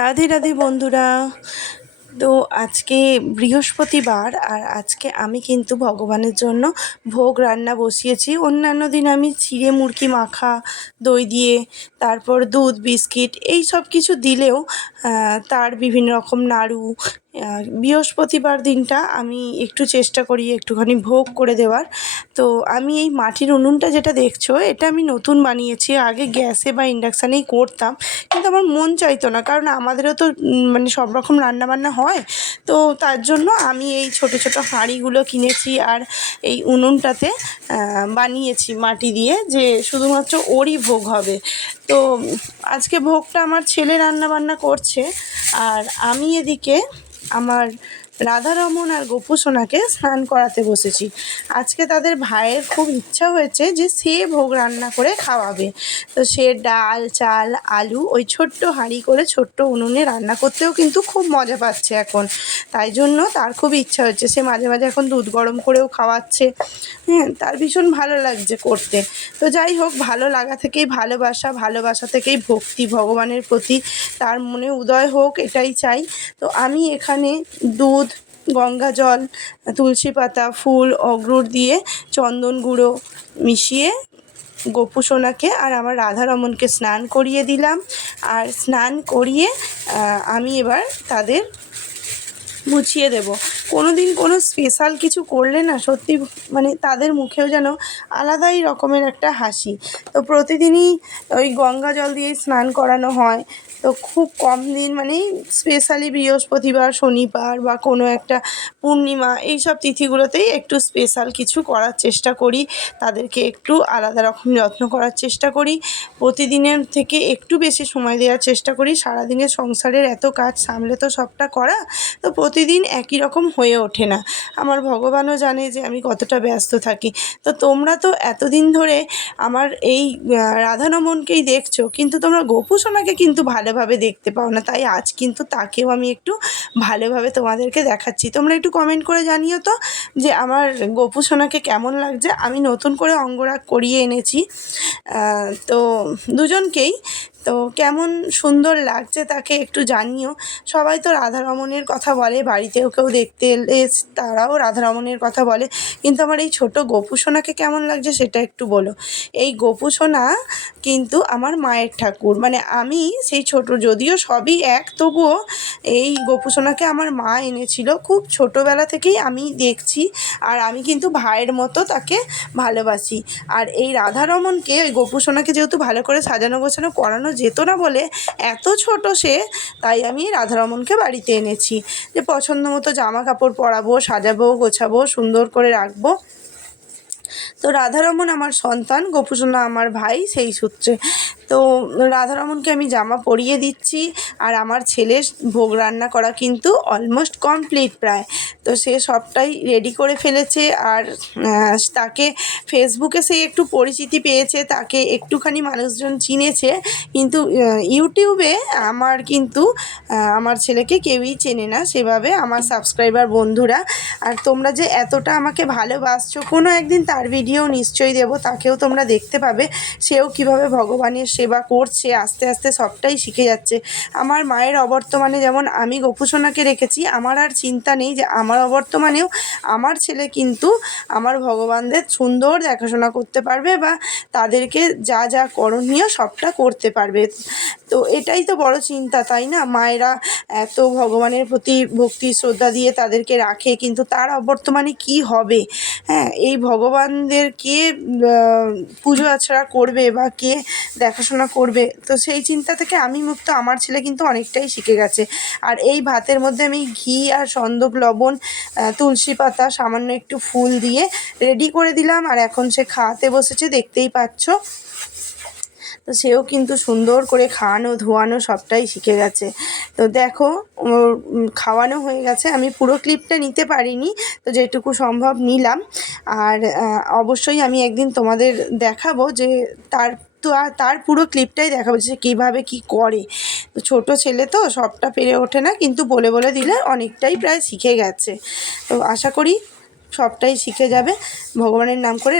রাধে রাধে বন্ধুরা। তো আজকে বৃহস্পতিবার আর আজকে আমি কিন্তু ভগবানের জন্য ভোগ রান্না বসিয়েছি। অন্যান্য দিন আমি চিড়ে মুরগি মাখা, দই দিয়ে, তারপর দুধ, বিস্কিট, এই সব কিছু দিলেও তার বিভিন্ন রকম নাড়ু আহ, বৃহস্পতিবার দিনটা আমি একটু চেষ্টা করি একটুখানি ভোগ করে দেওয়ার। তো আমি এই মাটির উনুনটা যেটা দেখছ এটা আমি নতুন বানিয়েছি। আগে গ্যাসে বা ইন্ডাকশানেই করতাম কিন্তু আমার মন চাইতো না। কারণ আমাদেরও তো মানে সব রকম রান্নাবান্না হয়। তো তার জন্য আমি এই ছোটো ছোটো হাঁড়িগুলো কিনেছি আর এই উনুনটাতে বানিয়েছি মাটি দিয়ে যে শুধুমাত্র ওরই ভোগ হবে। তো আজকে ভোগটা আমার ছেলে রান্নাবান্না করছে। আর আমি এদিকে আমার রাধারমন আর গোপু সোনাকে স্নান করাতে বসেছি। আজকে তাদের ভাইয়ের খুব ইচ্ছা হয়েছে যে সে ভোগ রান্না করে খাওয়াবে। তো সে ডাল, চাল, আলু, ওই ছোট্ট হাঁড়ি করে ছোট্ট উনুনে রান্না করতেও কিন্তু খুব মজা পাচ্ছে এখন। তাই জন্য তার খুব ইচ্ছা হচ্ছে সে মাঝে মাঝে এখন দুধ গরম করেও খাওয়াচ্ছে। হ্যাঁ তার ভীষণ ভালো লাগছে করতে। তো যাই হোক, ভালো লাগা থেকেই ভালোবাসা ভালোবাসা থেকেই ভক্তি, ভগবানের প্রতি তার মনে উদয় হোক, এটাই চাই। তো আমি এখানে দুধ গঙ্গা জল, তুলসী পাতা, ফুল, অগ্রুর দিয়ে চন্দন গুঁড়ো মিশিয়ে গোপু সোনাকে আর আমার রাধারমনকে স্নান করিয়ে দিলাম। আর স্নান করিয়ে আমি এবার তাদের মুছিয়ে দেব। কোনো দিন কোনো স্পেশাল কিছু করলে না সত্যি মানে তাদের মুখেও যেন আলাদাই রকমের একটা হাসি। তো প্রতিদিনই ওই গঙ্গা জল দিয়েই স্নান করানো হয়। তো খুব কম দিন মানে স্পেশালি বৃহস্পতিবার, শনিবার বা কোনো একটা পূর্ণিমা এই সব তিথিগুলোতেই একটু স্পেশাল কিছু করার চেষ্টা করি। তাদেরকে একটু আলাদা রকম যত্ন করার চেষ্টা করি। প্রতিদিনের থেকে একটু বেশি সময় দেওয়ার চেষ্টা করি। সারাদিনের সংসারের এত কাজ সামলে তো সবটা করা, তো প্রতিদিন একই রকম হয়ে ওঠে না। আমার ভগবানও জানে যে আমি কতটা ব্যস্ত থাকি। তো তোমরা তো এতদিন ধরে আমার এই রাধানমনকেই দেখছ, কিন্তু তোমরা গোপু সোনাকে কিন্তু ভালোভাবে দেখতে পাও না, তাই আজ কিন্তু তাকেও আমি একটু ভালোভাবে তোমাদেরকে দেখাচ্ছি। তোমরা একটু কমেন্ট করে জানিও তো যে আমার গোপু সোনাকে কেমন লাগছে? আমি নতুন করে অঙ্গরাগ করিয়ে এনেছি। তো দুজনকেই তো কেমন সুন্দর লাগছে তাকে একটু জানিও। সবাই তো রাধারমণের কথা বলে, বাড়িতেও কেউ দেখতে এলে তারাও রাধারমণের কথা বলে। কিন্তু আমার এই ছোট গোপু সোনাকে কেমন লাগছে সেটা একটু বলো। এই গোপু সোনা কিন্তু আমার মায়ের ঠাকুর। মানে আমি সেই ছোট, যদিও সবই এক, তবুও এই গোপু সোনাকে আমার মা এনেছিল। খুব ছোটোবেলা থেকেই আমি দেখছি আর আমি কিন্তু ভাইয়ের মতো তাকে ভালোবাসি। আর এই রাধারমণকে ওই গোপু সোনাকে যেহেতু ভালো করে সাজানো গোছানো করানো যেত না বলে এত ছোট সে, তাই আমি রাধারমণকে বাড়িতে এনেছি। যে পছন্দ মতো জামা কাপড় পরাবো, সাজাবো, গোছাবো, সুন্দর করে রাখব। তো রাধারমন আমার সন্তান, গোপুসোনা আমার ভাই, সেই সূত্রে তো রাধারমণকে আমি জামা পরিয়ে দিচ্ছি আর আমার ছেলের ভোগ রান্না করা কিন্তু অলমোস্ট কমপ্লিট প্রায়। তো সে সবটাই রেডি করে ফেলেছে আর তাকে ফেসবুকে সে একটু পরিচিতি পেয়েছে, তাকে একটুখানি মানুষজন চিনেছে, কিন্তু ইউটিউবে আমার কিন্তু আমার ছেলেকে কেউই চেনে না সেভাবে আমার সাবস্ক্রাইবার বন্ধুরা। আর তোমরা যে এতটা আমাকে ভালোবাসছো, কোনো একদিন তার ভিডিও নিশ্চয়ই দেবো, তাকেও তোমরা দেখতে পাবে, সেও কীভাবে ভগবানের সেবা করছে, আস্তে আস্তে সবটাই শিখে যাচ্ছে। আমার মায়ের অবর্তমানে যেমন আমি গোপুসোনাকে রেখেছি, আমার আর চিন্তা নেই যে আমার অবর্তমানেও আমার ছেলে কিন্তু আমার ভগবানদের সুন্দর দেখাশোনা করতে পারবে বা তাদেরকে যা যা করণীয় সবটা করতে পারবে। তো এটাই তো বড় চিন্তা, তাই না? মায়েরা এত ভগবানের প্রতি ভক্তি, শ্রদ্ধা দিয়ে তাদেরকে রাখে, কিন্তু তার অবর্তমানে কি হবে? হ্যাঁ এই ভগবানদের কে পুজো আছড়া করবে বা কে দেখাশোনা করবে। তো সেই চিন্তা থেকে আমি মুক্ত। আমার ছেলে কিন্তু অনেকটাই শিখে গেছে। আর এই ভাতের মধ্যে আমি ঘি আর সন্দক লবণ তুলসী পাতা, সামান্য একটু ফুল দিয়ে রেডি করে দিলাম। আর এখন সে খাওয়াতে বসেছে, দেখতেই পাচ্ছ। তো সেও কিন্তু সুন্দর করে খাওয়ানো, ধোয়ানো সবটাই শিখে গেছে। তো দেখো খাওয়ানো হয়ে গেছে। আমি পুরো ক্লিপটা নিতে পারিনি, তো যেটুকু সম্ভব নিলাম। আর অবশ্যই আমি একদিন তোমাদের দেখাবো যে তার তো আর তার পুরো ক্লিপটাই দেখাবো যে কীভাবে কি করে। ছোটো ছেলে তো, সবটা পেরে ওঠে না, কিন্তু বলে বলে দিলে অনেকটাই প্রায় শিখে গেছে। তো আশা করি সবটাই শিখে যাবে। ভগবানের নাম করে